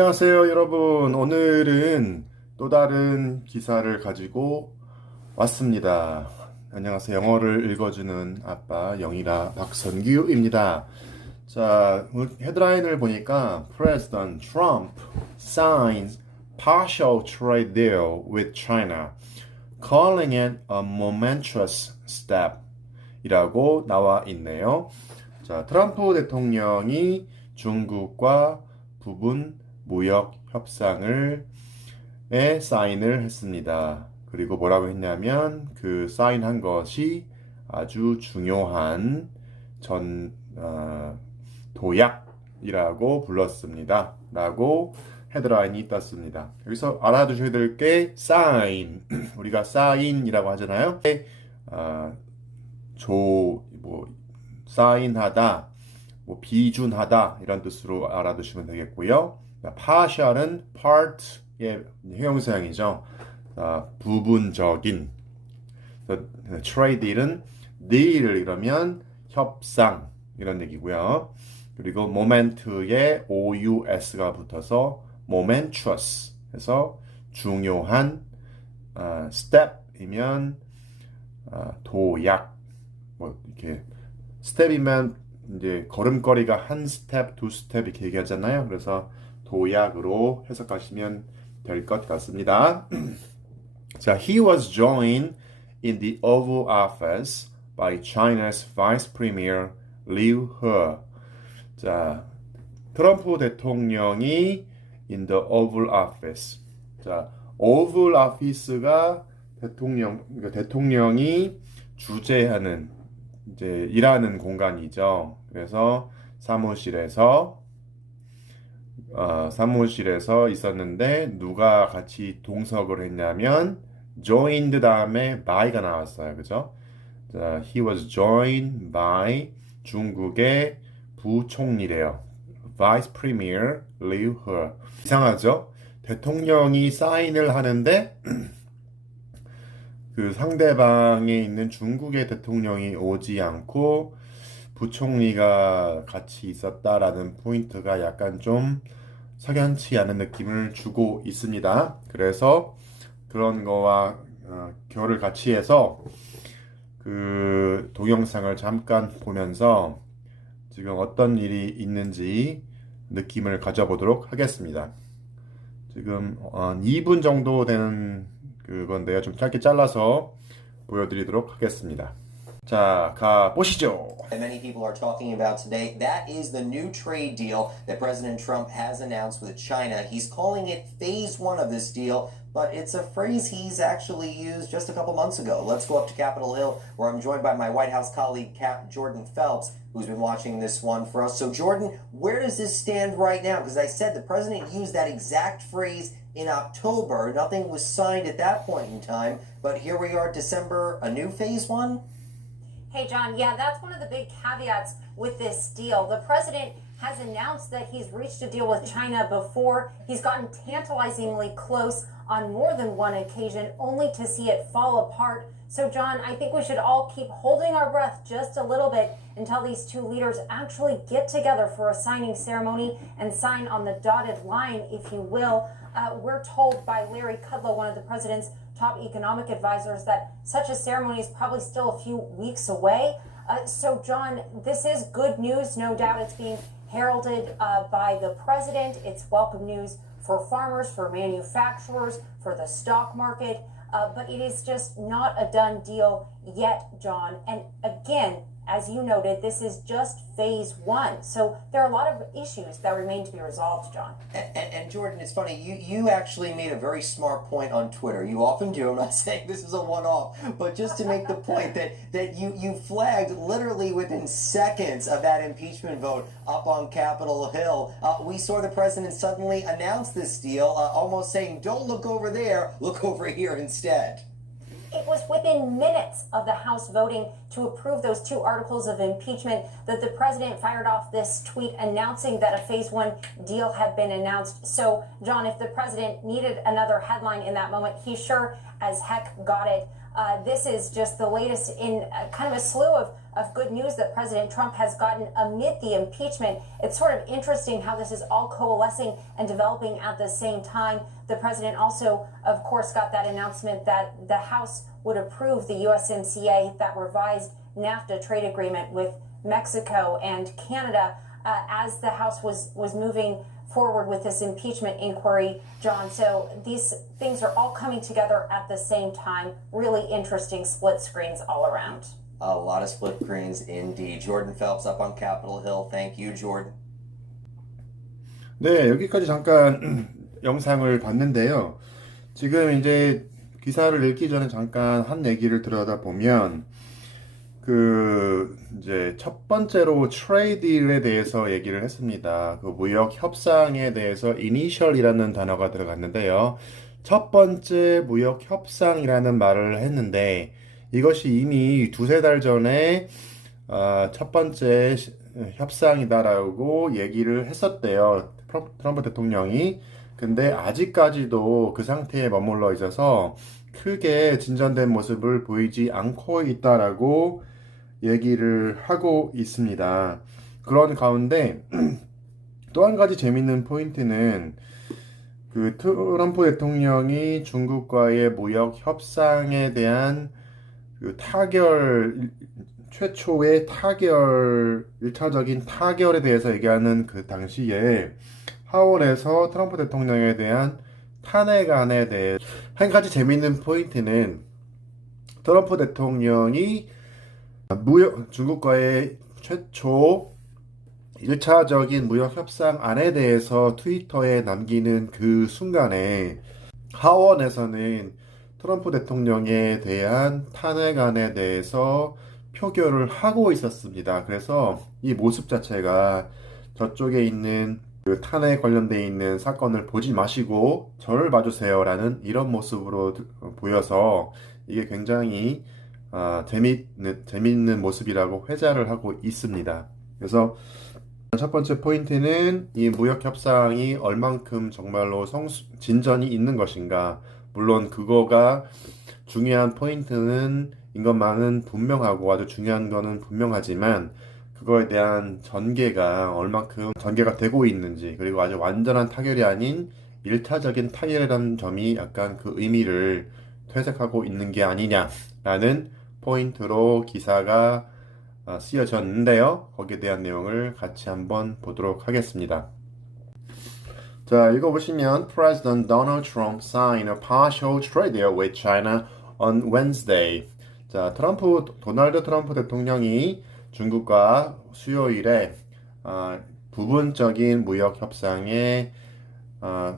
안녕하세요, 여러분. 오늘은 또 다른 기사를 가지고 왔습니다. 안녕하세요. 영어를 읽어주는 아빠 영희라 박선규입니다. 자, 오늘 헤드라인을 보니까 President Trump signs partial trade deal with China, calling it a momentous step 이라고 나와 있네요. 자, 트럼프 대통령이 중국과 부분 무역 협상을 사인을 했습니다. 그리고 뭐라고 했냐면 그 사인한 것이 아주 중요한 도약이라고 불렀습니다. 라고 헤드라인이 떴습니다. 여기서 알아두셔야 될 게 사인, 우리가 사인이라고 하잖아요. 사인하다, 비준하다 이런 뜻으로 알아두시면 되겠고요. partial은 part의 형용사형이죠. 부분적인. trade는 deal 이러면 협상 이런 얘기고요. 그리고 moment에 ous가 붙어서 momentous 해서 중요한 step이면 도약 이렇게 스텝이면 이제 걸음걸이가 한 스텝, 두 스텝 이렇게 얘기하잖아요. 그래서 도약으로 해석하시면 될 것 같습니다. 자, he was joined in the Oval Office by China's Vice Premier Liu He. 자, 트럼프 대통령이 in the Oval Office. 자, Oval Office가 대통령이 주재하는 이제 일하는 공간이죠. 그래서 사무실에서 있었는데 누가 같이 동석을 했냐면 joined 다음에 by가 나왔어요. 그죠? 자, he was joined by 중국의 부총리래요. Vice Premier Liu He. 이상하죠? 대통령이 사인을 하는데 그 상대방에 있는 중국의 대통령이 오지 않고 부총리가 같이 있었다라는 포인트가 약간 좀 석연치 않은 느낌을 주고 있습니다. 그래서 그런 거와 결을 같이 해서 그 동영상을 잠깐 보면서 지금 어떤 일이 있는지 느낌을 가져보도록 하겠습니다. 지금 2분 정도 되는 그건데요. 좀 짧게 잘라서 보여드리도록 하겠습니다. 자, 가 보시죠. Many people are talking about today. That is the new trade deal that President Trump has announced with China. He's calling it phase one of this deal, but it's a phrase he's actually used just a couple months ago. Let's go up to Capitol Hill, where I'm joined by my White House colleague, Jordan Phelps, who's been watching this one for us. So, Jordan, where does this stand right now? Because I said the president used that exact phrase in October. Nothing was signed at that point in time, but here we are, December, a new phase one? Hey, John, yeah, that's one of the big caveats with this deal. The president has announced that he's reached a deal with China before. He's gotten tantalizingly close on more than one occasion, only to see it fall apart. So, John, I think we should all keep holding our breath just a little bit until these two leaders actually get together for a signing ceremony and sign on the dotted line, if you will. We're told by Larry Kudlow, one of the president's top economic advisors, that such a ceremony is probably still a few weeks away. So, John, this is good news. No doubt it's being heralded by the president. It's welcome news for farmers, for manufacturers, for the stock market. But it is just not a done deal yet, John. And again, as you noted, this is just phase one. So there are a lot of issues that remain to be resolved, John. And Jordan, it's funny, you actually made a very smart point on Twitter. You often do. I'm not saying this is a one-off, but just to make the point that you flagged literally within seconds of that impeachment vote up on Capitol Hill. We saw the president suddenly announce this deal, almost saying, don't look over there, look over here instead. It was within minutes of the House voting to approve those two articles of impeachment that the president fired off this tweet announcing that a phase one deal had been announced. So, John, if the president needed another headline in that moment, he sure as heck got it. this is just the latest in kind of a slew of good news that President Trump has gotten amid the impeachment. It's sort of interesting how this is all coalescing and developing at the same time. The president also, of course, got that announcement that the House would approve the USMCA, that revised NAFTA trade agreement with Mexico and Canada, as the House was moving forward with this impeachment inquiry, John. So these things are all coming together at the same time. Really interesting split screens all around. A lot of split screens indeed. Jordan Phelps up on Capitol Hill. Thank you, Jordan. 네, 여기까지 잠깐 영상을 봤는데요. 지금 이제 기사를 읽기 전에 잠깐 한 얘기를 들여다보면 이제 첫 번째로 트레이드에 대해서 얘기를 했습니다. 그 무역 협상에 대해서 이니셜이라는 단어가 들어갔는데요. 첫 번째 무역 협상이라는 말을 했는데 이것이 이미 두세 달 전에 첫 번째 협상이다라고 얘기를 했었대요. 트럼프 대통령이. 근데 아직까지도 그 상태에 머물러 있어서 크게 진전된 모습을 보이지 않고 있다라고 얘기를 하고 있습니다. 그런 가운데 또 한 가지 재밌는 포인트는 그 트럼프 대통령이 중국과의 무역 협상에 대한 그 최초의 1차적인 타결에 대해서 얘기하는 그 당시에 하원에서 트럼프 대통령에 대한 탄핵안에 대해 한 가지 재밌는 포인트는 트럼프 대통령이 중국과의 최초 1차적인 무역 협상안에 대해서 트위터에 남기는 그 순간에 하원에서는 트럼프 대통령에 대한 탄핵안에 대해서 표결을 하고 있었습니다. 그래서 이 모습 자체가 저쪽에 있는 그 탄핵 관련돼 있는 사건을 보지 마시고 저를 봐주세요 라는 이런 모습으로 보여서 이게 굉장히 재밌는 모습이라고 회자를 하고 있습니다. 그래서 첫 번째 포인트는 이 무역 협상이 얼만큼 정말로 진전이 있는 것인가. 물론 그거가 중요한 포인트는 인 것만은 분명하고 아주 중요한 거는 분명하지만 그거에 대한 전개가 얼만큼 전개가 되고 있는지, 그리고 아주 완전한 타결이 아닌 1차적인 타결이라는 점이 약간 그 의미를 퇴색하고 있는 게 아니냐라는 포인트로 기사가 쓰여졌는데요. 거기에 대한 내용을 같이 한번 보도록 하겠습니다. 자, 읽어보시면 President Donald Trump signed a partial trade deal with China on Wednesday. 자, 도널드 트럼프 대통령이 중국과 수요일에 부분적인 무역 협상에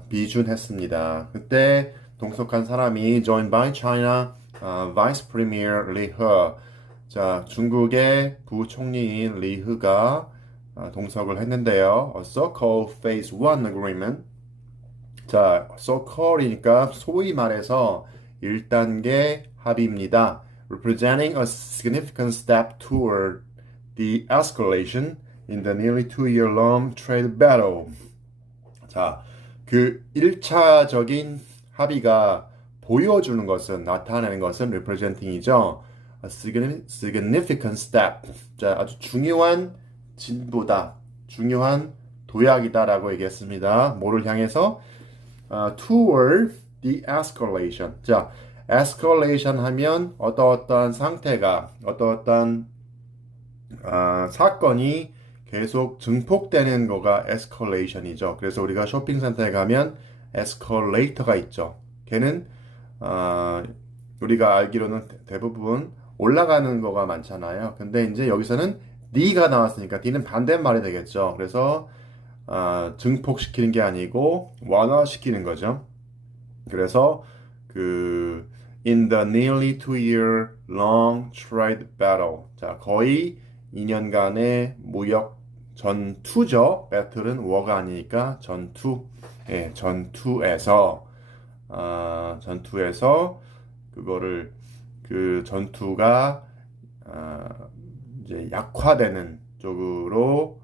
비준했습니다. 그때 동석한 사람이 joined by China Vice Premier Li He. 자, 중국의 부총리인 리흐가 동석을 했는데요. A so-called Phase 1 Agreement. 자, so-called이니까 소위 말해서 1단계 합의입니다. Representing a significant step toward the escalation in the nearly 2-year-long trade battle. 자, 그 1차적인 합의가 보여주는 것은, 나타내는 것은 representing이죠. A significant step. 자, 아주 중요한 진보다, 중요한 도약이다라고 얘기했습니다. 뭐를 향해서? Toward the escalation. 자, escalation 하면 어떠한 상태가, 어떠한 사건이 계속 증폭되는 거가 escalation이죠. 그래서 우리가 쇼핑센터에 가면 escalator가 있죠. 걔는 우리가 알기로는 대부분 올라가는 거가 많잖아요. 근데 이제 여기서는 D가 나왔으니까 D는 반대말이 되겠죠. 그래서 증폭시키는 게 아니고 완화시키는 거죠. 그래서 in the nearly 2-year long trade battle. 자, 거의 2년간의 무역 전투죠. 배틀은 war가 아니니까 전투. 예, 전투에서 그거를 그 전투가 이제 약화되는 쪽으로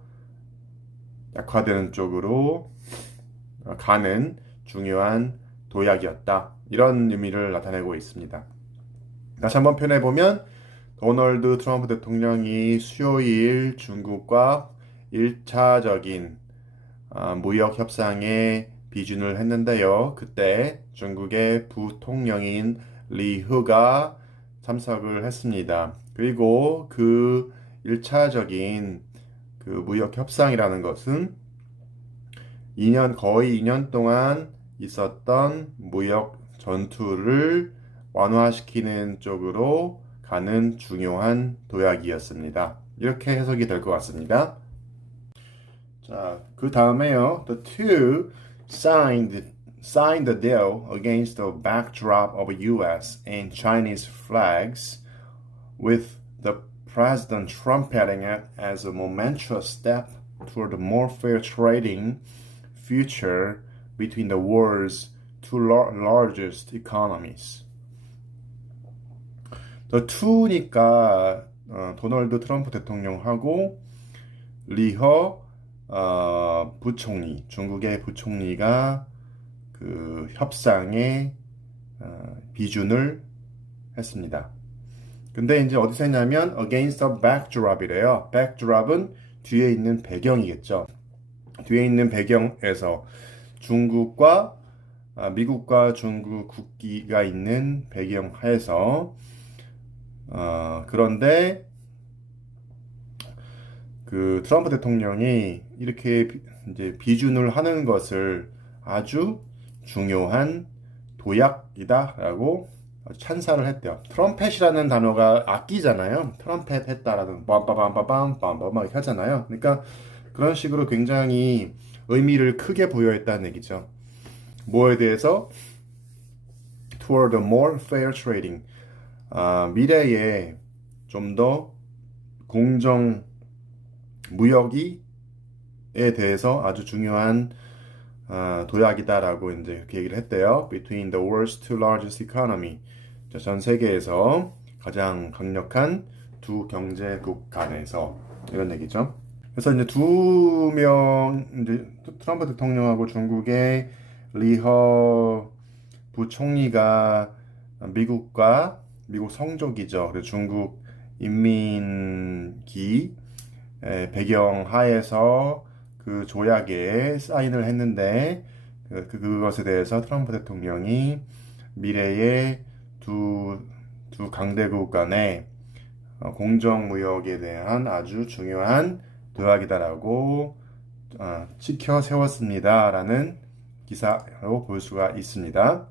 가는 중요한 도약이었다. 이런 의미를 나타내고 있습니다. 다시 한번 표현해보면 도널드 트럼프 대통령이 수요일 중국과 1차적인 무역 협상에 비준을 했는데요. 그때 중국의 부통령인 리흐가 참석을 했습니다. 그리고 그 1차적인 그 무역 협상이라는 것은 거의 2년 동안 있었던 무역 전투를 완화시키는 쪽으로 가는 중요한 도약이었습니다. 이렇게 해석이 될 것 같습니다. 자, 그 다음에요. The two signed the deal against the backdrop of U.S. and Chinese flags, with the president trumpeting it as a momentous step toward a more fair trading future between the world's two largest economies. The two니까 도널드 트럼프 대통령하고 리허 부총리, 중국의 부총리가 그 협상에 비준을 했습니다. 근데 이제 어디서 했냐면 against the backdrop이래요. backdrop은 뒤에 있는 배경이겠죠. 뒤에 있는 배경에서 미국과 중국 국기가 있는 배경 하에서 그런데 그 트럼프 대통령이 이렇게 이제 비준을 하는 것을 아주 중요한 도약이다라고 찬사를 했대요. 트럼펫이라는 단어가 악기잖아요. 트럼펫 했다라는 빰빠밤빠밤 이렇게 하잖아요. 그러니까 그런 식으로 굉장히 의미를 크게 부여했다는 얘기죠. 뭐에 대해서? Toward a more fair trading. 미래에 좀 더 공정 무역에 대해서 아주 중요한 도약이다라고 이제 그렇게 얘기를 했대요. Between the world's two largest economy. 전 세계에서 가장 강력한 두 경제국 간에서 이런 얘기죠. 그래서 이제 이제 트럼프 대통령하고 중국의 리허 부총리가 미국 성족이죠. 그래서 중국 인민기 배경 하에서 그 조약에 사인을 했는데 그것에 대해서 트럼프 대통령이 미래의 두 강대국 간의 공정무역에 대한 아주 중요한 도약이다라고 지켜 세웠습니다라는 기사로 볼 수가 있습니다.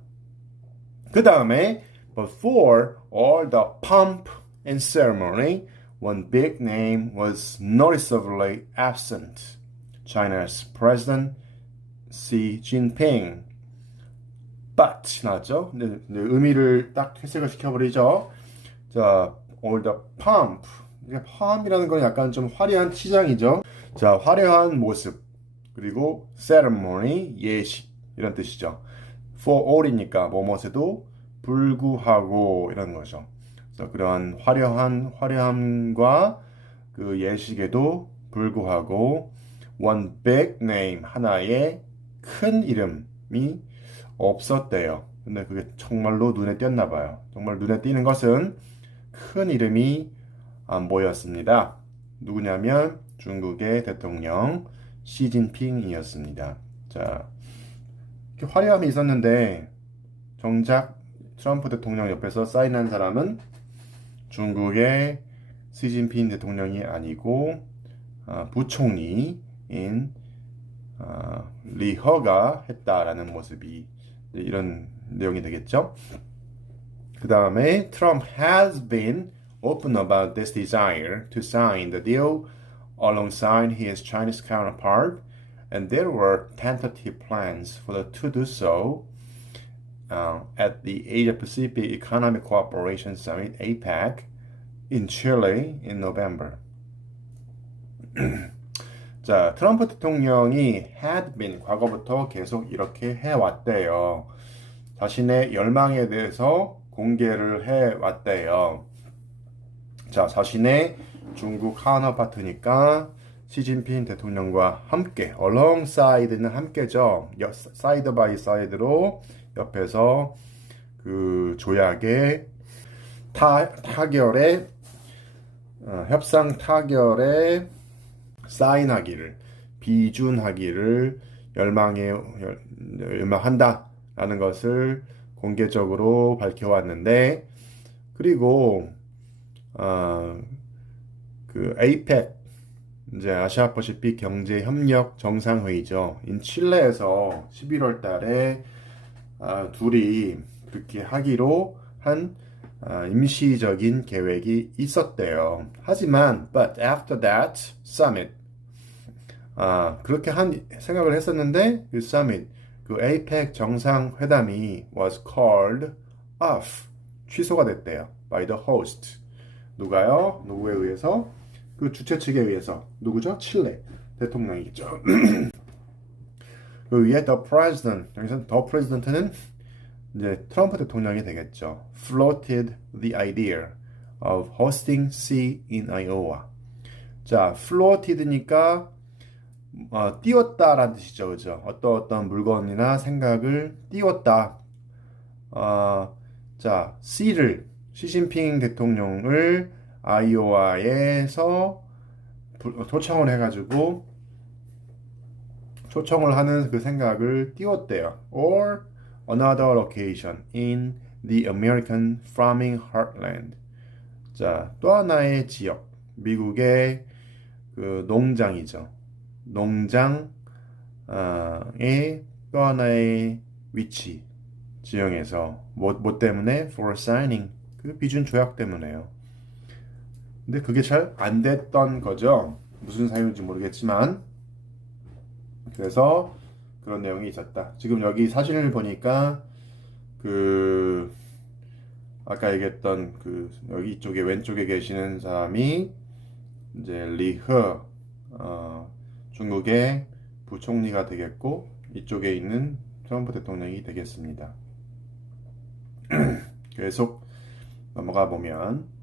그 다음에 But for all the pomp and ceremony, one big name was noticeably absent. China's President Xi Jinping. But 나왔죠? 네, 의미를 딱 해석을 시켜버리죠. 자, all the pomp. pomp이라는 건 약간 좀 화려한 치장이죠. 자, 화려한 모습. 그리고 ceremony, 예식. 이런 뜻이죠. For all이니까 뭐뭐에도 불구하고 이런 거죠. 그래서 그런 화려함과 그 예식에도 불구하고 one big name, 하나의 큰 이름이 없었대요. 근데 그게 정말로 눈에 띄었나 봐요. 정말 눈에 띄는 것은 큰 이름이 안 보였습니다. 누구냐면 중국의 대통령 시진핑이었습니다. 자, 이렇게 화려함이 있었는데 정작 트럼프 대통령 옆에서 사인한 사람은 중국의 시진핑 대통령이 아니고 부총리인 리허가 했다라는 모습이 이런 내용이 되겠죠. 그 다음에 Trump has been open about this desire to sign the deal alongside his Chinese counterpart, and there were tentative plans for the two to do so at the Asia-Pacific Economic Cooperation Summit, APEC, in Chile in November. 자, 트럼프 대통령이 had been, 과거부터 계속 이렇게 해왔대요. 자신의 열망에 대해서 공개를 해왔대요. 자, 자신의 중국 카운터파트니까 시진핑 대통령과 함께, alongside,는 함께죠. 사이드 바이 사이드로 옆에서 그 조약에 타결에 협상 타결에 사인하기를 비준하기를 열망한다라는 것을 공개적으로 밝혀왔는데 그리고 그 APEC 이제 아시아 퍼시픽 경제 협력 정상회의죠. 칠레에서 11월 달에 둘이 그렇게 하기로 한 임시적인 계획이 있었대요. 하지만 but after that summit 그렇게 생각을 했었는데 그 summit 그 APEC 정상회담이 was called off 취소가 됐대요. by the host 누가요? 누구에 의해서? 그 주최 측에 의해서 누구죠? 칠레 대통령이겠죠. 그 위에 the president 여기서 the president는 이제 트럼프 대통령이 되겠죠. floated the idea of hosting C in Iowa. 자, floated니까 띄웠다라는 뜻이죠, 그죠? 어떤 물건이나 생각을 띄웠다. 자, 시진핑 대통령을 아이오와에서 초청을 해가지고 초청을 하는 그 생각을 띄웠대요. Or another location in the American farming heartland. 자, 또 하나의 지역, 미국의 그 농장이죠. 농장의 또 하나의 위치 지형에서 뭐 때문에? For signing 그 비준 조약 때문에요. 근데 그게 잘 안 됐던 거죠. 무슨 사유인지 모르겠지만 그래서 그런 내용이 있었다. 지금 여기 사진을 보니까 그 아까 얘기했던 그 여기 이쪽에 왼쪽에 계시는 사람이 이제 리허 중국의 부총리가 되겠고 이쪽에 있는 트럼프 대통령이 되겠습니다. 계속 넘어가 보면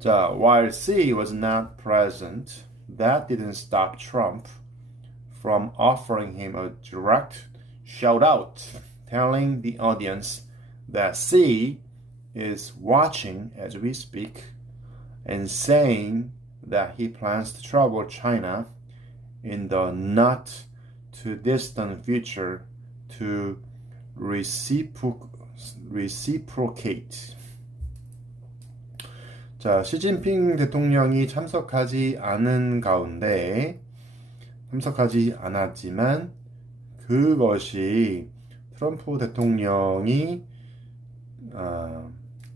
자, while C was not present, that didn't stop Trump from offering him a direct shout-out, telling the audience that C is watching as we speak and saying that he plans to trouble China in the not too distant future to reciprocate. 자, 시진핑 대통령이 참석하지 않았지만 그것이 트럼프 대통령이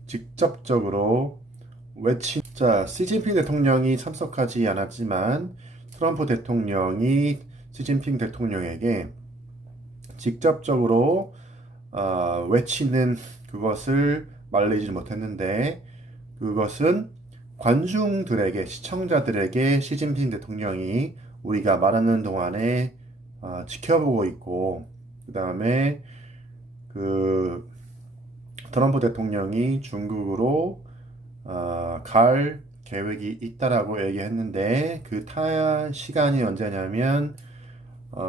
직접적으로 자, 시진핑 대통령이 참석하지 않았지만 트럼프 대통령이 시진핑 대통령에게 직접적으로 외치는 그것을 말리지 못했는데 그것은 관중들에게 시청자들에게 시진핑 대통령이 우리가 말하는 동안에 지켜보고 있고 그 다음에 그 트럼프 대통령이 중국으로 갈 계획이 있다라고 얘기했는데 그 시간이 언제냐면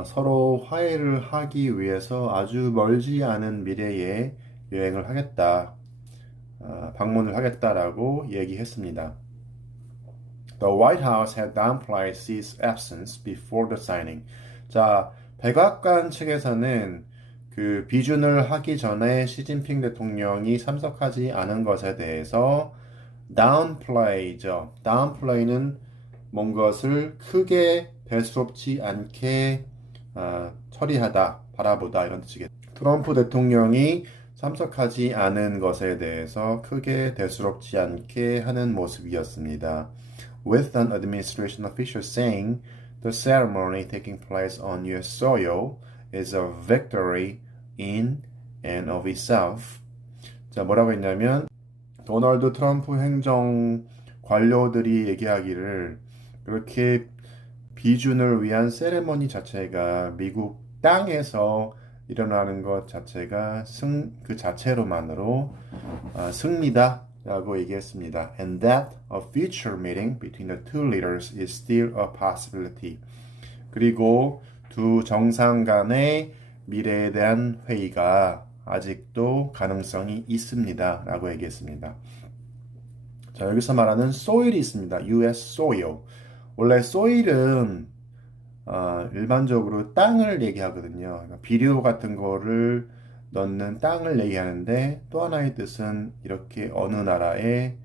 서로 화해를 하기 위해서 아주 멀지 않은 미래에 여행을 하겠다, 방문을 하겠다라고 얘기했습니다. The White House had downplayed Xi's absence before the signing. 자, 백악관 측에서는 그 비준을 하기 전에 시진핑 대통령이 참석하지 않은 것에 대해서 downplay죠. downplay는 뭔 것을 크게 대수롭지 않게 처리하다, 바라보다 이런 뜻이겠죠. 트럼프 대통령이 참석하지 않은 것에 대해서 크게 대수롭지 않게 하는 모습이었습니다. With an administration official saying the ceremony taking place on U.S. soil is a victory in and of itself. 자, 뭐라고 했냐면 도널드 트럼프 행정 관료들이 얘기하기를 그렇게 비준을 위한 세레머니 자체가 미국 땅에서 일어나는 것 자체가 그 자체로만으로 승리다라고 얘기했습니다. And that a future meeting between the two leaders is still a possibility. 그리고 두 정상 간의 미래에 대한 회의가 아직도 가능성이 있습니다. 라고 얘기했습니다. 자, 여기서 말하는 soil이 있습니다. US soil. 원래 soil은 일반적으로 땅을 얘기하거든요. 그러니까 비료 같은 거를 넣는 땅을 얘기하는데 또 하나의 뜻은 이렇게 어느 나라의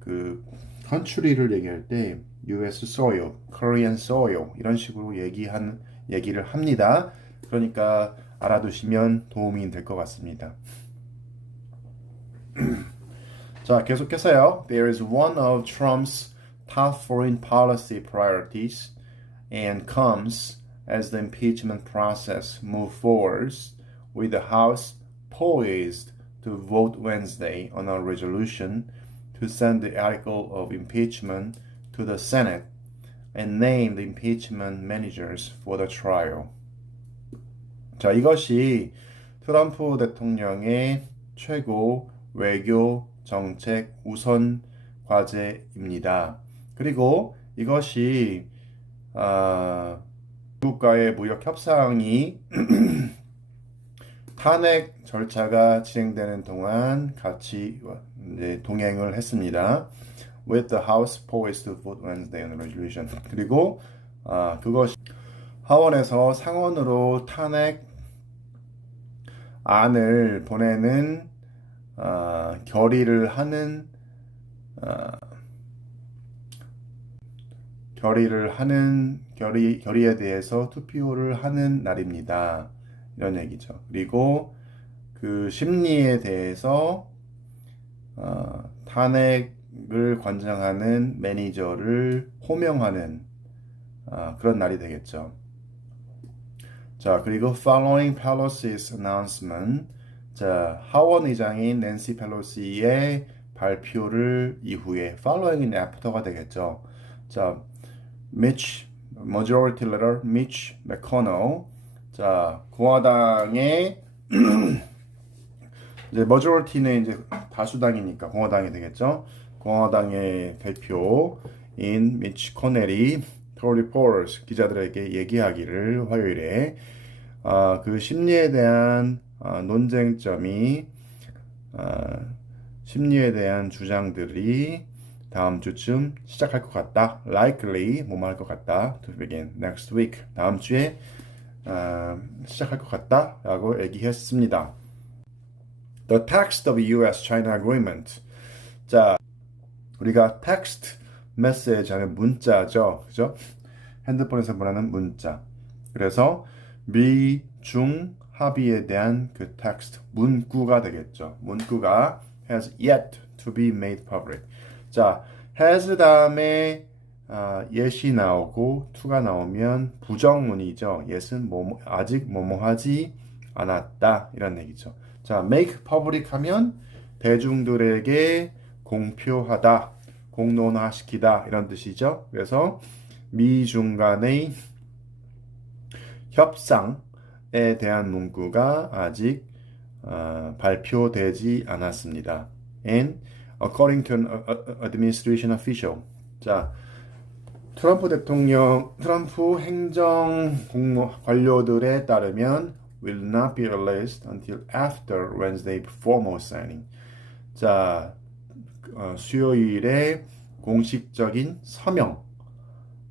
그 country를 얘기할 때 US soil, Korean soil 이런 식으로 얘기를 합니다. 그러니까 알아두시면 도움이 될 것 같습니다. 자, 계속해서요. There is one of Trump's top foreign policy priorities and comes as the impeachment process moves forward with the House poised to vote Wednesday on a resolution to send the article of impeachment to the Senate and name the impeachment managers for the trial. 자, 이것이 트럼프 대통령의 최고 외교 정책 우선 과제입니다. 그리고 이것이 미국과의 무역 협상이 탄핵 절차가 진행되는 동안 같이 이제 동행을 했습니다. With the House poised to vote Wednesday on the resolution. 그리고 그것이 하원에서 상원으로 탄핵 안을 보내는 결의에 대해서 투표를 하는 날입니다. 이런 얘기죠. 그리고 그 심리에 대해서 탄핵을 관장하는 매니저를 호명하는 그런 날이 되겠죠. 자, 그리고 following Pelosi's announcement, 자, 하원 의장인 낸시 펠로시의 발표를 이후에 following은 after가 되겠죠. 자, Majority Leader Mitch McConnell, 자, 공화당의 이제 majority는 이제 다수당이니까 공화당이 되겠죠. 공화당의 대표인 미치 코넬이 토리 포러스 기자들에게 얘기하기를 화요일에 그 심리에 대한 논쟁점이 심리에 대한 주장들이 다음 주쯤 시작할 것 같다. Likely 뭐뭐 할 것 같다. To begin next week. 다음 주에 시작할 것 같다. 라고 얘기했습니다. The text of U.S.-China agreement. 자, 우리가 text 메시지 하면 문자죠. 그죠? 핸드폰에서 보내는 문자. 그래서 미중 합의에 대한 그 text, 문구가 되겠죠. 문구가 has yet to be made public. 자, has 다음에 yet이 나오고 to가 나오면 부정문이죠. yes은 아직 뭐뭐하지 않았다 이런 얘기죠. 자, make public 하면 대중들에게 공표하다, 공론화시키다 이런 뜻이죠. 그래서 미중 간의 협상에 대한 문구가 아직 발표되지 않았습니다. And according to an administration official. 자, 트럼프 행정 관료들에 따르면 will not be released until after Wednesday formal signing. 자, 수요일에 공식적인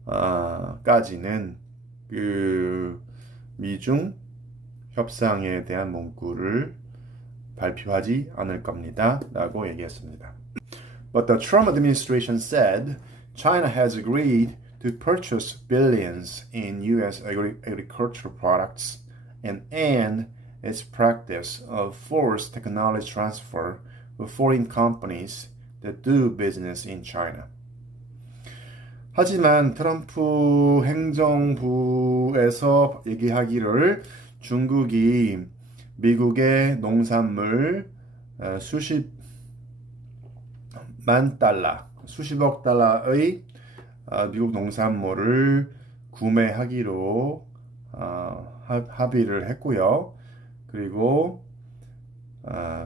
서명까지는 그 미중 협상에 대한 문구를 발표하지 않을 겁니다. 라고 얘기했습니다. But the Trump administration said China has agreed to purchase billions in U.S. agricultural products and end its practice of forced technology transfer of foreign companies that do business in China. 하지만 트럼프 행정부에서 얘기하기를 중국이 미국의 농산물 수십억 달러의 미국 농산물을 구매하기로 합의를 했고요. 그리고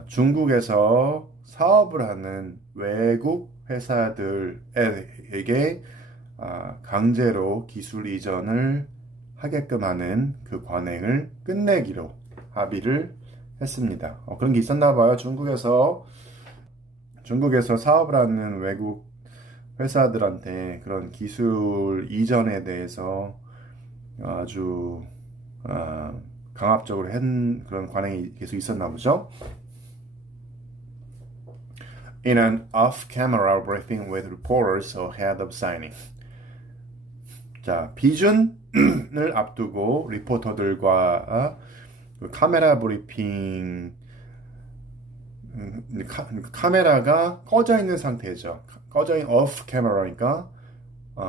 중국에서 사업을 하는 외국 회사들에게 강제로 기술 이전을 하게끔 하는 그 관행을 끝내기로 합의를 했습니다. 그런 게 있었나 봐요. 중국에서 사업을 하는 외국 회사들한테 그런 기술 이전에 대해서 아주 강압적으로 한 그런 관행이 계속 있었나 보죠. In an off-camera briefing with reporters ahead of signing. 자, 비준을 앞두고 리포터들과 그 카메라 브리핑 카메라가 꺼져 있는 상태죠. 꺼져 있는 off camera니까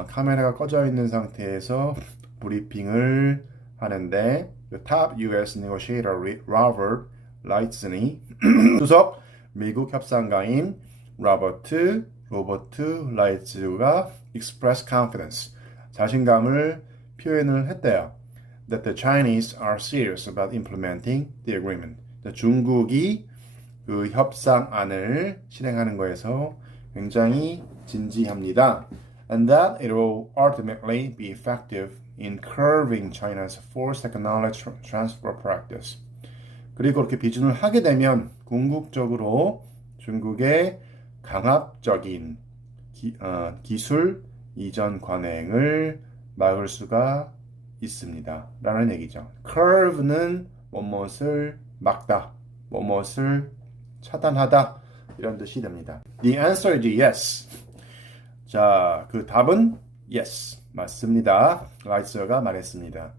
카메라가 꺼져 있는 상태에서 브리핑을 하는데 the top U.S. negotiator Robert Lightsey 수석 미국 협상가인 로버트 라이츠가 express confidence 자신감을 표현을 했대요. That the Chinese are serious about implementing the agreement. 중국이 그 협상안을 실행하는 거에서 굉장히 진지합니다. And that it will ultimately be effective in curbing China's forced technology transfer practice. 그리고 그렇게 비준을 하게 되면 궁극적으로 중국의 강압적인 기술 이전 관행을 막을 수가 있습니다. 라는 얘기죠. curve는 무엇을 막다, 무엇을 차단하다 이런 뜻이 됩니다. The answer is yes. 자, 그 답은 yes. 맞습니다. 라이츠가 말했습니다.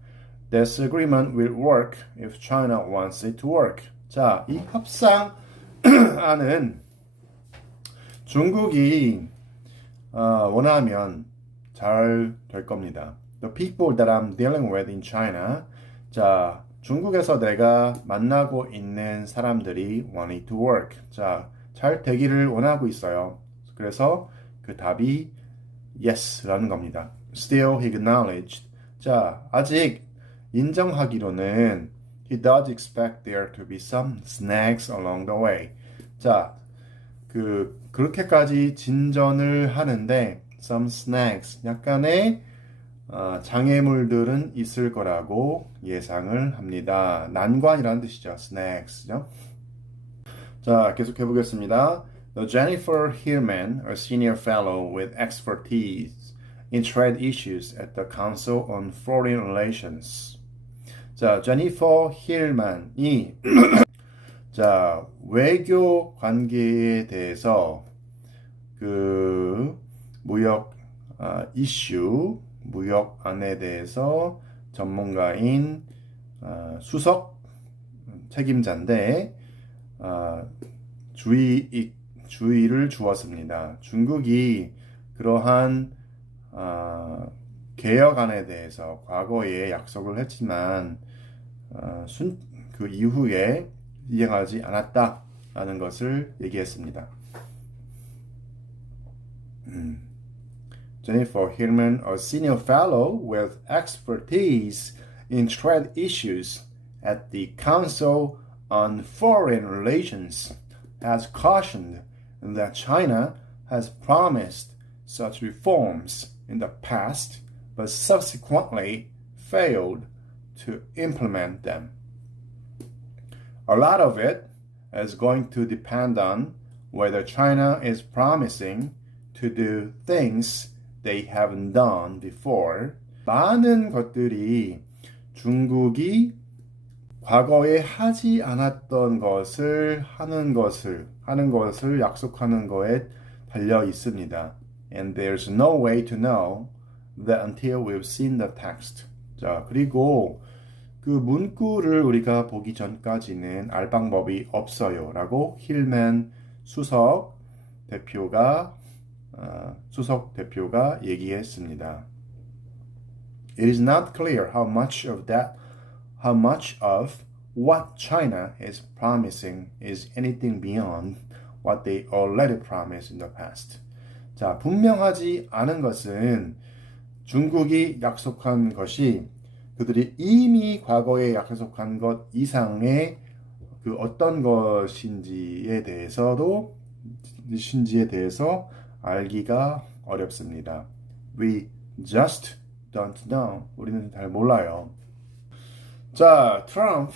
This agreement will work if China wants it to work. 자, 이 협상안은 중국이 원하면 잘 될 겁니다. The people that I'm dealing with in China. 자, 중국에서 내가 만나고 있는 사람들이 want it to work. 자, 잘 되기를 원하고 있어요. 그래서 그 답이 yes라는 겁니다. Still, he acknowledged. 자, 아직 인정하기로는 he does expect there to be some snags along the way. 자, 그렇게까지 진전을 하는데 some snags, 약간의 장애물들은 있을 거라고 예상을 합니다. 난관이라는 뜻이죠. snags죠. 자, 계속해 보겠습니다. Jennifer Hillman, a senior fellow with expertise in trade issues at the Council on Foreign Relations. 자, 제니퍼 힐만이 자, 외교 관계에 대해서 그 무역 무역안에 대해서 전문가인 수석 책임자인데 주의를 주었습니다. 중국이 그러한 개혁안에 대해서 과거에 약속을 했지만 그 이후에 이행하지 않았다라는 것을 얘기했습니다. Jennifer Hillman, a senior fellow with expertise in trade issues at the Council on Foreign Relations, has cautioned that China has promised such reforms in the past but subsequently failed to implement them. A lot of it is going to depend on whether China is promising to do things they haven't done before. 많은 것들이 중국이 과거에 하지 않았던 것을 하는 것을 약속하는 거에 달려 있습니다. And there's no way to know that until we've seen the text. 자, 그리고 그 문구를 우리가 보기 전까지는 알 방법이 없어요. 라고 힐맨 수석 대표가 얘기했습니다. It is not clear how much of what China is promising is anything beyond what they already promised in the past. 자, 분명하지 않은 것은 중국이 약속한 것이 그들이 이미 과거에 약속한 것 이상의 그 어떤 것인지에 대해서 알기가 어렵습니다. We just don't know. 우리는 잘 몰라요. 자, Trump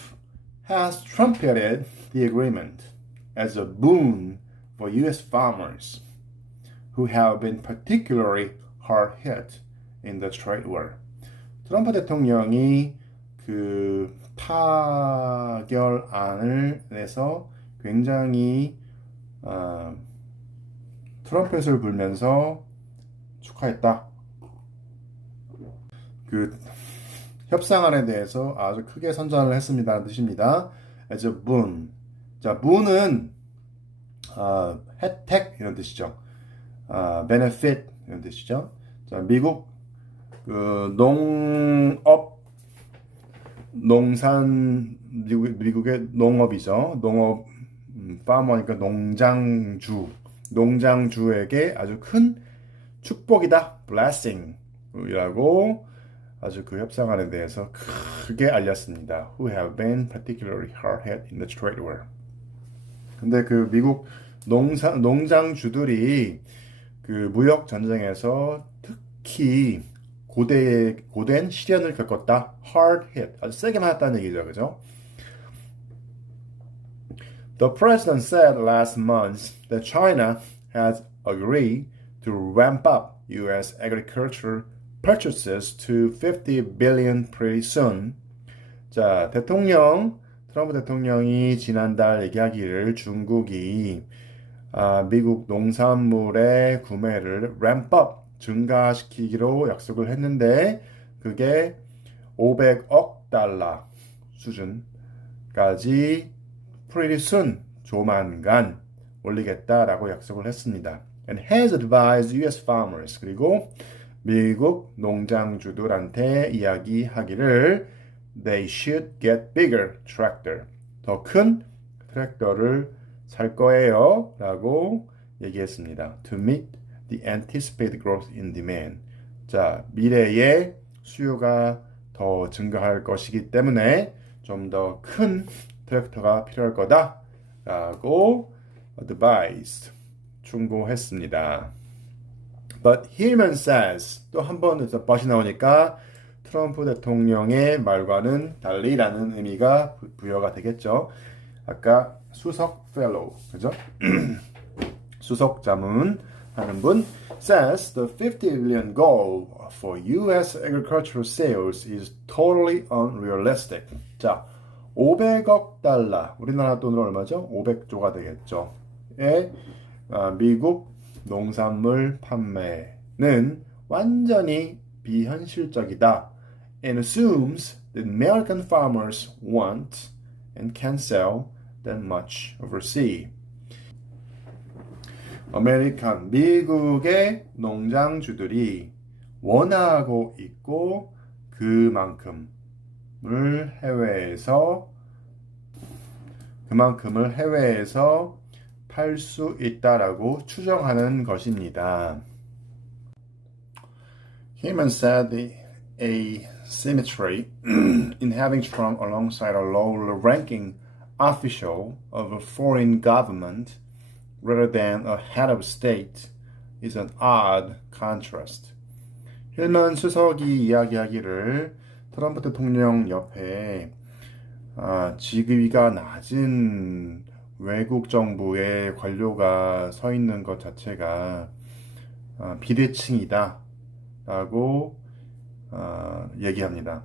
has trumpeted the agreement as a boon for U.S. farmers who have been particularly hard hit in the trade war. 트럼프 대통령이 그 타결안을 내서 굉장히 트럼펫을 불면서 축하했다. 그 협상안에 대해서 아주 크게 선전을 했습니다는 뜻입니다. as a boon. 자, boon은 혜택 이런 뜻이죠. benefit 이런 뜻이죠. 자, 미국 그 미국의 농업이죠. 농업 파머니까 농장주에게 아주 큰 축복이다. blessing이라고 아주 그 협상안에 대해서 크게 알렸습니다. Who have been particularly hard hit in the trade war. 근데 그 미국 농장주들이 그 무역 전쟁에서 특히 고된 시련을 겪었다. hard hit. 아주 세게 맞았다는 얘기죠. 그죠? The president said last month that China has agreed to ramp up U.S. agriculture purchases to 50 billion pretty soon. 자, 트럼프 대통령이 지난달 얘기하기를 중국이 미국 농산물의 구매를 ramp up, 증가시키기로 약속을 했는데 그게 500억 달러 수준까지 pretty soon, 조만간 올리겠다라고 약속을 했습니다. And has advised U.S. farmers, 그리고 미국 농장주들한테 이야기하기를 they should get bigger tractor, 더 큰 트랙터를 살 거예요 라고 얘기했습니다. To meet the anticipated growth in demand. 자, 미래에 수요가 더 증가할 것이기 때문에 좀 더 큰 트랙터가 필요할 거다 라고 advised, 충고했습니다. But Hillman says, 또 한 번 but이 나오니까 트럼프 대통령의 말과는 달리라는 의미가 부여가 되겠죠. 아까 수석 fellow, 그죠? 수석 자문 하는 분 says the 50 billion goal for U.S. agricultural sales is totally unrealistic. 자, 500억 달러, 우리나라 돈으로 얼마죠? 500조가 되겠죠. 미국 농산물 판매는 완전히 비현실적이다. And assumes that American farmers want and can sell that much overseas. 미국의 농장주들이 원하고 있고 그만큼을 해외에서 팔 수 있다라고 추정하는 것입니다. Hillman said the asymmetry in having Trump alongside a low-ranking official of a foreign government rather than a head of state is an odd contrast. 힐만 수석이 이야기하기를 트럼프 대통령 옆에 직위가 낮은 외국 정부의 관료가 서 있는 것 자체가 비대칭이다 라고 얘기합니다.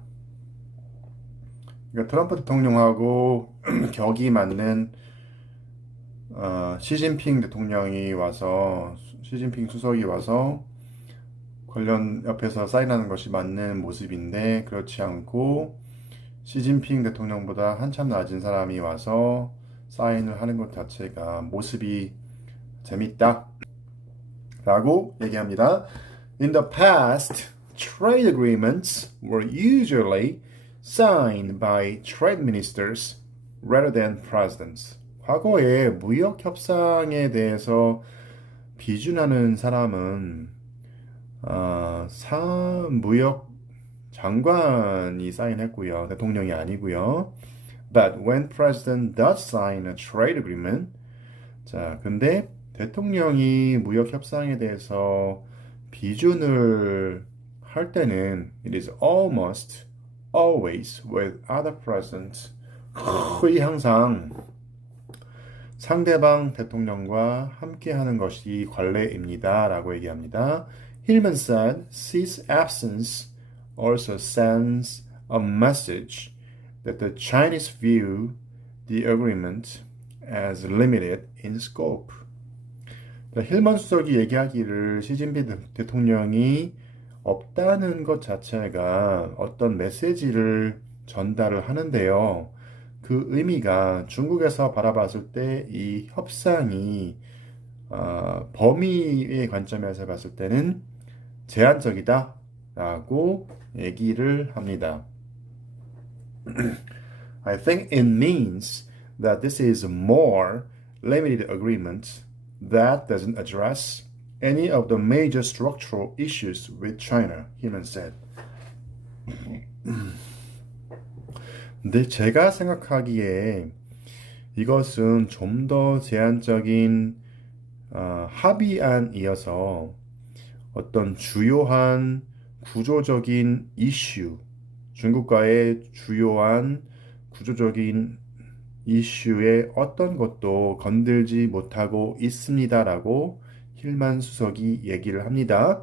그러니까 트럼프 대통령하고 격이 맞는 시진핑 수석이 와서 관련 옆에서 사인하는 것이 맞는 모습인데 그렇지 않고 시진핑 대통령보다 한참 낮은 사람이 와서 사인을 하는 것 자체가 모습이 재밌다 라고 얘기합니다. In the past, trade agreements were usually signed by trade ministers rather than presidents. 과거에 무역 협상에 대해서 비준하는 사람은 무역 장관이 사인했고요. 대통령이 아니고요. But when president does sign a trade agreement, 자, 근데 대통령이 무역 협상에 대해서 비준을 할 때는 it is almost always with other presidents 거의 항상 상대방 대통령과 함께하는 것이 관례입니다라고 얘기합니다. Hillman said, "Xi's absence also sends a message that the Chinese view the agreement as limited in scope." 힐만 수석이 얘기하기를 시진핑 대통령이 없다는 것 자체가 어떤 메시지를 전달을 하는데요. 그 의미가 중국에서 바라봤을 때 이 협상이 범위의 관점에서 봤을 때는 제한적이다 라고 얘기를 합니다. I think it means that this is a more limited agreement that doesn't address any of the major structural issues with China, Hillman said. 근데 제가 생각하기에 이것은 좀 더 제한적인 합의안이어서 어떤 주요한 구조적인 이슈, 중국과의 주요한 구조적인 이슈의 어떤 것도 건들지 못하고 있습니다라고 힐만 수석이 얘기를 합니다.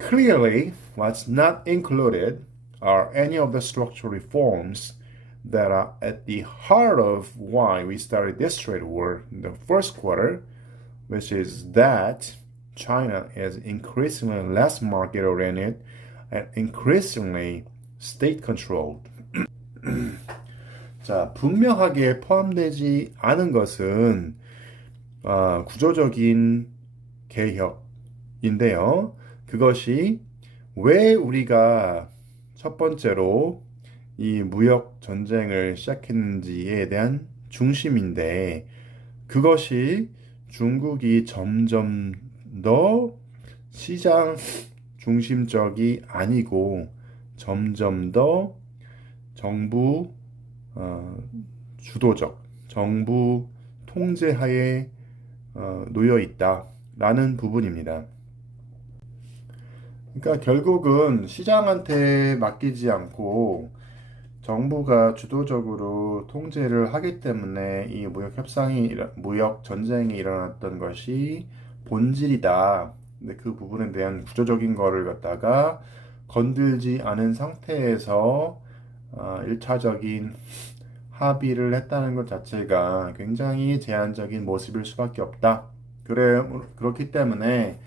Clearly, what's not included are any of the structural reforms that are at the heart of why we started this trade war in the first quarter, which is that China is increasingly less market-oriented and increasingly state-controlled. 자, 분명하게 포함되지 않은 것은 구조적인 개혁인데요. 그것이 왜 우리가 첫 번째로 이 무역 전쟁을 시작했는지에 대한 중심인데 그것이 중국이 점점 더 시장 중심적이 아니고 점점 더 정부 주도적, 정부 통제하에 놓여 있다라는 부분입니다. 그러니까 결국은 시장한테 맡기지 않고 정부가 주도적으로 통제를 하기 때문에 이 무역 전쟁이 일어났던 것이 본질이다. 근데 그 부분에 대한 구조적인 거를 갖다가 건들지 않은 상태에서 1차적인 합의를 했다는 것 자체가 굉장히 제한적인 모습일 수밖에 없다. 그렇기 때문에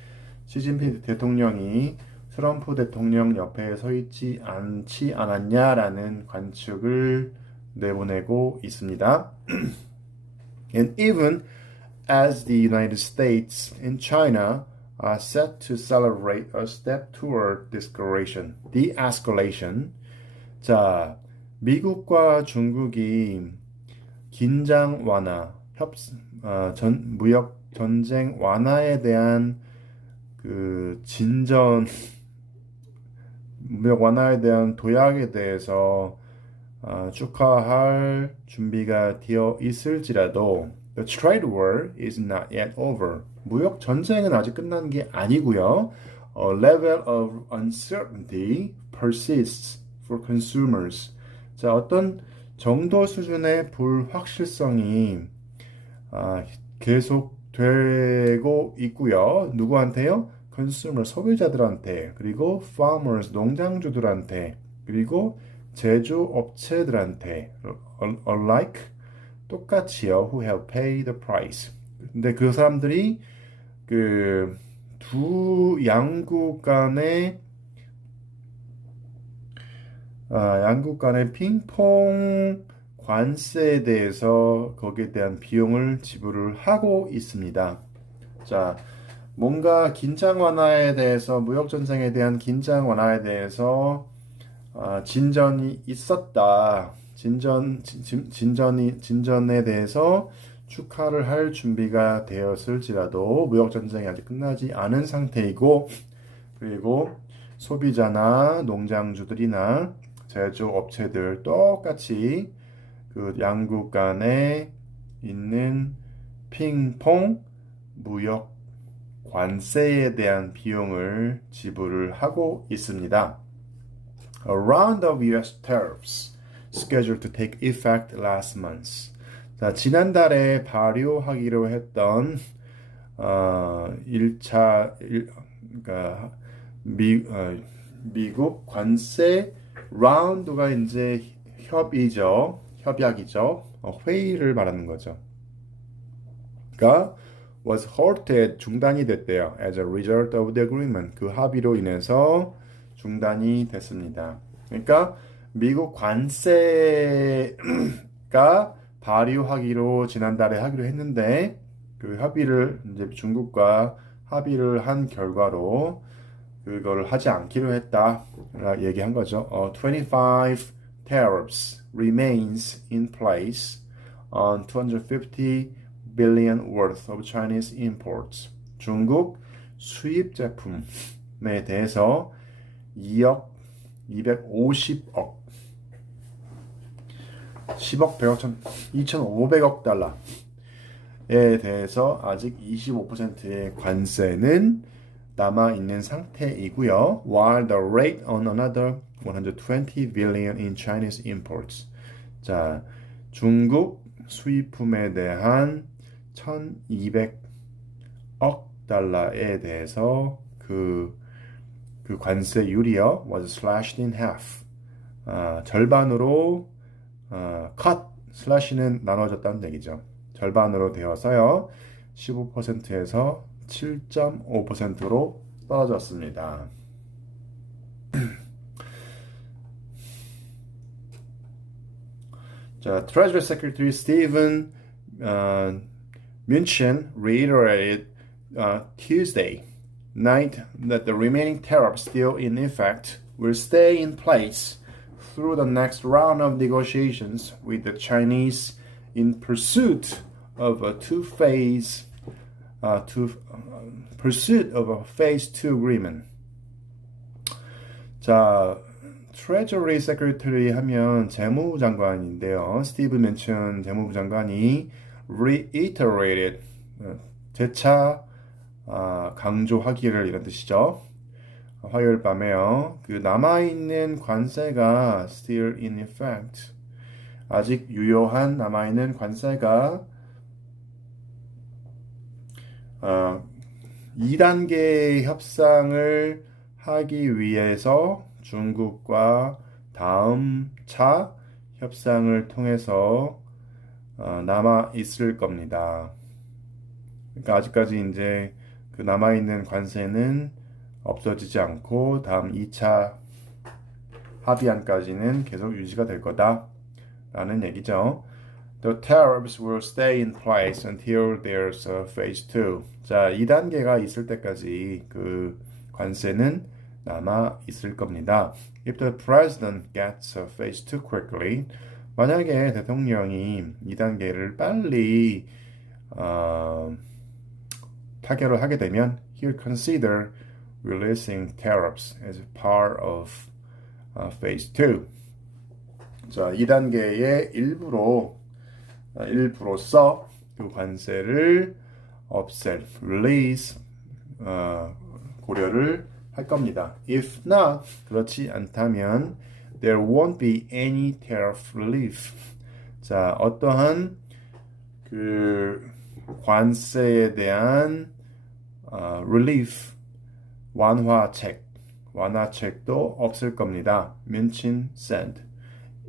시진핑 대통령이 트럼프 대통령 옆에 서 있지 않지 않았냐라는 관측을 내보내고 있습니다. And even as the United States and China are set to celebrate a step toward de-escalation. 자, 미국과 중국이 긴장 완화, 무역 전쟁 완화에 대한 무역 완화에 대한 도약에 대해서 축하할 준비가 되어 있을지라도 the trade war is not yet over. 무역 전쟁은 아직 끝난 게 아니고요. A level of uncertainty persists for consumers. 자, 어떤 정도 수준의 불확실성이 계속되고 있고요. 누구한테요? consumer 소비자들한테, 그리고 farmers 농장주들한테, 그리고 제조업체들한테 alike 똑같이요. who have paid the price. 근데 그 사람들이 그 두 양국 간의 핑퐁 관세에 대해서 거기에 대한 비용을 지불을 하고 있습니다. 자, 뭔가 긴장 완화에 대해서 무역 전쟁에 대한 긴장 완화에 대해서 진전이 있었다. 진전에 대해서 축하를 할 준비가 되었을지라도 무역 전쟁이 아직 끝나지 않은 상태이고 그리고 소비자나 농장주들이나 제조업체들 똑같이 그 양국 간에 있는 핑퐁 무역 관세에 대한 비용을 지불을 하고 있습니다. A round of US tariffs. scheduled to take effect last month. 자, 지난달에 발효하기로 했던 1차 미국 관세 라운드가 이제 협약이죠. 회의를 말하는 거죠. 그러니까 was halted, 중단이 됐대요. As a result of the agreement, 그 합의로 인해서 중단이 됐습니다. 그러니까 미국 관세가 발효하기로 지난달에 하기로 했는데 그 합의를 이제 중국과 합의를 한 결과로 그거를 하지 않기로 했다 얘기한 거죠. 25 tariffs remains in place on 250 billion worth of Chinese imports. 중국 수입 제품에 대해서 2억 250억 10억 100억 2,500억 달러에 대해서 아직 25%의 관세는 남아 있는 상태이고요. While the rate on another 120 billion in Chinese imports. 자, 중국 수입품에 대한 1,200억 달러에 대해서 그 관세율이요 was slashed in half. 절반으로 cut, slash는 나눠졌다는 얘기죠. 절반으로 되어서요. 15%에서 7.5%로 떨어졌습니다. 자, Treasury Secretary Steven Mnuchin reiterated Tuesday night that the remaining tariffs still in effect will stay in place through the next round of negotiations with the Chinese in pursuit of a phase 2 agreement. 자, Treasury Secretary 하면 재무장관인데요. 스티브 맨춘 재무부 장관이 reiterated 재차 강조하기를 이런 뜻이죠. 화요일 밤에요. 그 남아있는 관세가 still in effect. 아직 유효한 남아있는 관세가 2단계 협상을 하기 위해서 중국과 다음 차 협상을 통해서 남아 있을 겁니다. 그러니까 아직까지 이제 그 남아 있는 관세는 없어지지 않고 다음 2차 합의안까지는 계속 유지가 될 거다라는 얘기죠. The tariffs will stay in place until there's a phase 2. 자, 2단계가 있을 때까지 그 관세는 남아 있을 겁니다. If the president gets a phase 2 quickly, 만약에 대통령이 2단계를 빨리 타결을 하게 되면 he'll consider releasing tariffs as part of phase 2. 자, 2단계의 일부로서 그 관세를 없앨, release, 고려를 할 겁니다. If not, 그렇지 않다면 there won't be any tariff relief. 자, 어떠한 그 관세에 대한 relief, 완화책도 없을 겁니다. 민친 said.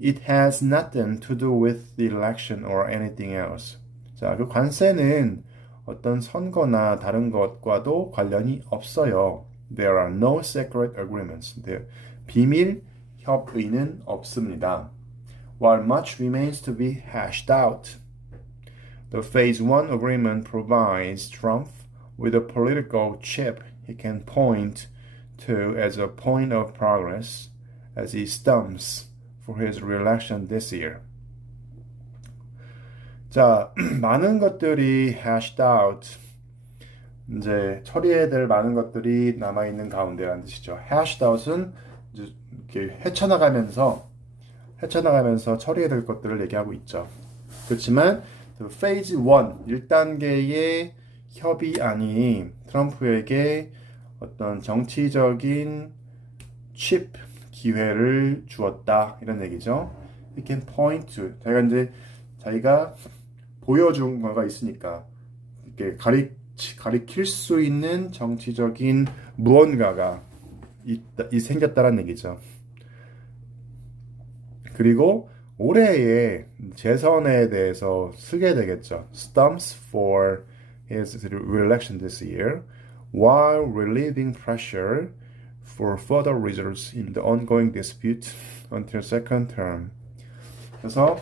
It has nothing to do with the election or anything else. 자, 그 관세는 어떤 선거나 다른 것과도 관련이 없어요. There are no secret agreements. 비밀 협의는 없습니다. While much remains to be hashed out, the Phase 1 agreement provides Trump with a political chip he can point to as a point of progress as he stumps for his re-election this year. 자, 많은 것들이 hashed out, 이제 처리해야 될 많은 것들이 남아있는 가운데라는 뜻이죠. hashed out은 이제 이렇게 헤쳐나가면서 처리해야 될 것들을 얘기하고 있죠. 그렇지만 페이즈 1, 1단계의 협의안이 트럼프에게 어떤 정치적인 칩 기회를 주었다 이런 얘기죠. he can point to. 자기가 보여준 거가 있으니까 이렇게 가리킬 수 있는 정치적인 무언가가 생겼다는 얘기죠. 그리고 올해의 재선에 대해서 쓰게 되겠죠. Stumps for his re-election this year, while relieving pressure for further results in the ongoing dispute until second term. 그래서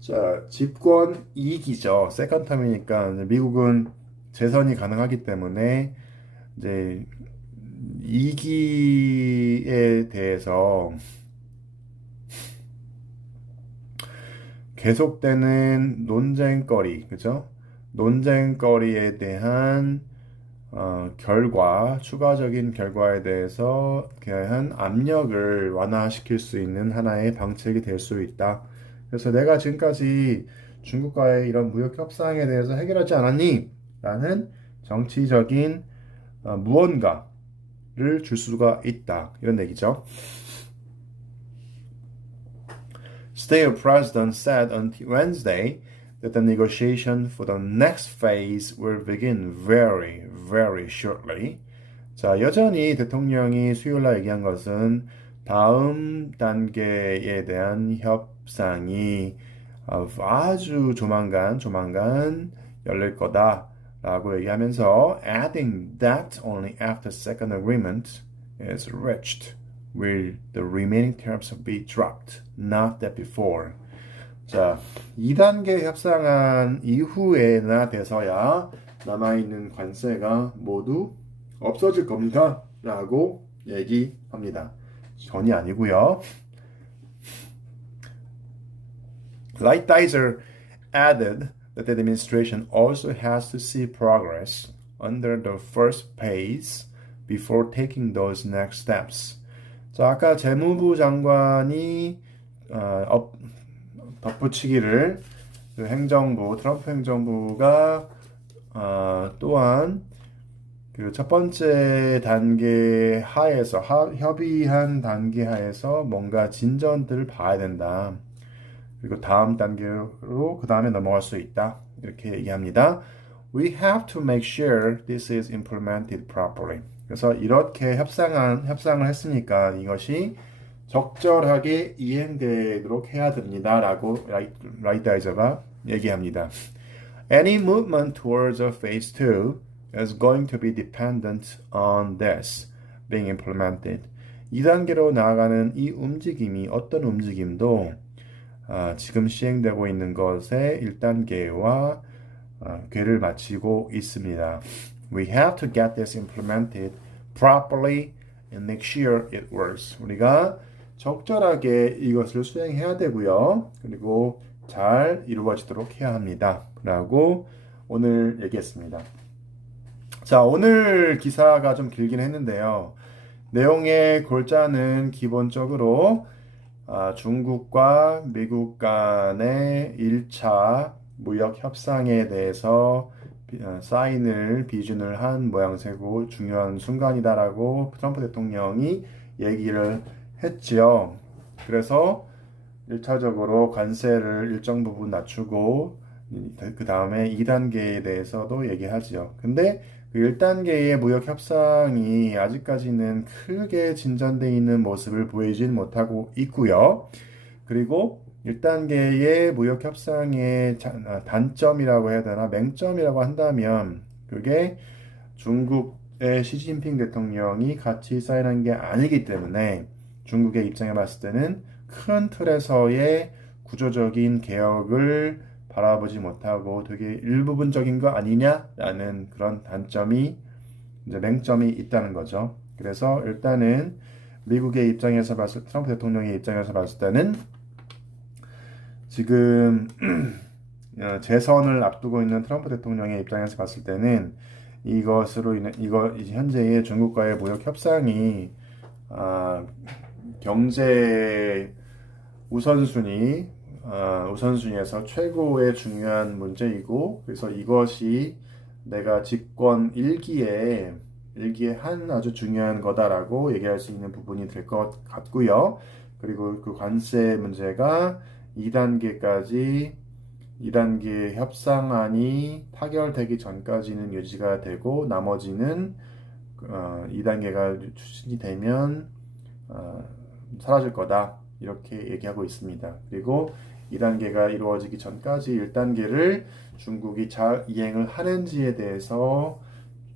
자, 집권 2기죠. 세컨 텀이니까 미국은 재선이 가능하기 때문에 이제 2기에 대해서 계속되는 논쟁거리, 그죠? 논쟁거리에 대한 추가적인 결과에 대해서 대한 압력을 완화시킬 수 있는 하나의 방책이 될 수 있다. 그래서 내가 지금까지 중국과의 이런 무역 협상에 대해서 해결하지 않았니? 라는 정치적인 무언가를 줄 수가 있다. 이런 얘기죠. State President said on Wednesday that the negotiation for the next phase will begin very, very shortly. 자, 여전히 대통령이 수요일날 얘기한 것은 다음 단계에 대한 협상이 아주 조만간 열릴 거다라고 얘기하면서 adding that only after second agreement is reached will the remaining terms be dropped, not that before. 자, 2단계 협상한 이후에나 돼서야 남아있는 관세가 모두 없어질 겁니다. 라고 얘기합니다. 전이 아니고요. Lighthizer added that the administration also has to see progress under the first phase before taking those next steps. 자, 아까 재무부 장관이 덧붙이기를 트럼프 행정부가 또한 그 첫 번째 단계 하에서 협의한 단계 하에서 뭔가 진전들을 봐야 된다. 그리고 다음 단계로 그 다음에 넘어갈 수 있다. 이렇게 얘기합니다. We have to make sure this is implemented properly. 그래서 이렇게 협상을 했으니까 이것이 적절하게 이행되도록 해야 됩니다. 라고 라이트하이저가 얘기합니다. Any movement towards a phase 2 is going to be dependent on this being implemented. 2단계로 나아가는 이 움직임이 어떤 움직임도 지금 시행되고 있는 것의 1단계와 궤를 맞추고 있습니다. We have to get this implemented properly and make sure it works. 우리가 적절하게 이것을 수행해야 되고요. 그리고 잘 이루어지도록 해야 합니다. 라고 오늘 얘기했습니다. 자, 오늘 기사가 좀 길긴 했는데요. 내용의 골자는 기본적으로 중국과 미국 간의 1차 무역 협상에 대해서 비준을 한 모양새고 중요한 순간이다라고 트럼프 대통령이 얘기를 했지요. 그래서 1차적으로 관세를 일정 부분 낮추고 그 다음에 2단계에 대해서도 얘기하지요. 근데 그 1단계의 무역 협상이 아직까지는 크게 진전되어 있는 모습을 보이진 못하고 있고요. 그리고 1단계의 무역 협상의 단점이라고 해야 되나, 맹점이라고 한다면 그게 중국의 시진핑 대통령이 같이 사인한 게 아니기 때문에 중국의 입장에 봤을 때는 큰 틀에서의 구조적인 개혁을 바라보지 못하고 되게 일부분적인 거 아니냐라는 그런 단점이, 맹점이 있다는 거죠. 그래서 일단은 미국의 입장에서 트럼프 대통령의 입장에서 봤을 때는 지금 재선을 앞두고 있는 트럼프 대통령의 입장에서 봤을 때는 이것으로 인해 현재의 중국과의 무역 협상이 경제 우선순위에서 최고의 중요한 문제이고, 그래서 이것이 내가 집권 1기에 한 아주 중요한 거다라고 얘기할 수 있는 부분이 될 것 같고요. 그리고 그 관세 문제가 2단계 협상안이 타결되기 전까지는 유지가 되고 나머지는 2단계가 추진이 되면 사라질 거다 이렇게 얘기하고 있습니다. 그리고 2단계가 이루어지기 전까지 1단계를 중국이 잘 이행을 하는지에 대해서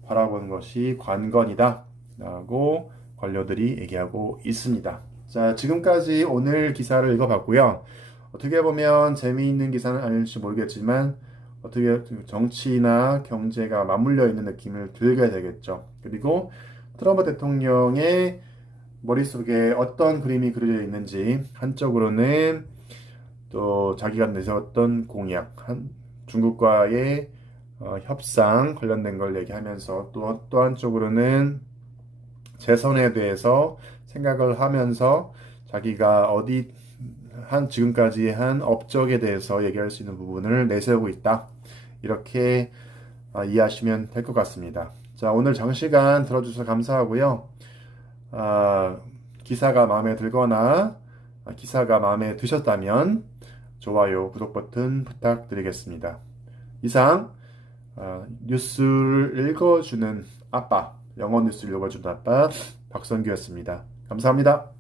바라보는 것이 관건이다 라고 관료들이 얘기하고 있습니다. 자, 지금까지 오늘 기사를 읽어봤고요. 어떻게 보면 재미있는 기사는 아닐지 모르겠지만 어떻게 정치나 경제가 맞물려 있는 느낌을 들게 되겠죠. 그리고 트럼프 대통령의 머릿속에 어떤 그림이 그려져 있는지 한쪽으로는 또 자기가 내세웠던 공약, 중국과의 협상 관련된 걸 얘기하면서 또 한쪽으로는 재선에 대해서 생각을 하면서 자기가 지금까지 한 업적에 대해서 얘기할 수 있는 부분을 내세우고 있다. 이렇게 이해하시면 될 것 같습니다. 자, 오늘 장시간 들어주셔서 감사하고요. 기사가 마음에 들거나 기사가 마음에 드셨다면 좋아요, 구독 버튼 부탁드리겠습니다. 이상 뉴스를 읽어주는 아빠, 영어 뉴스를 읽어주는 아빠 박선규였습니다. 감사합니다.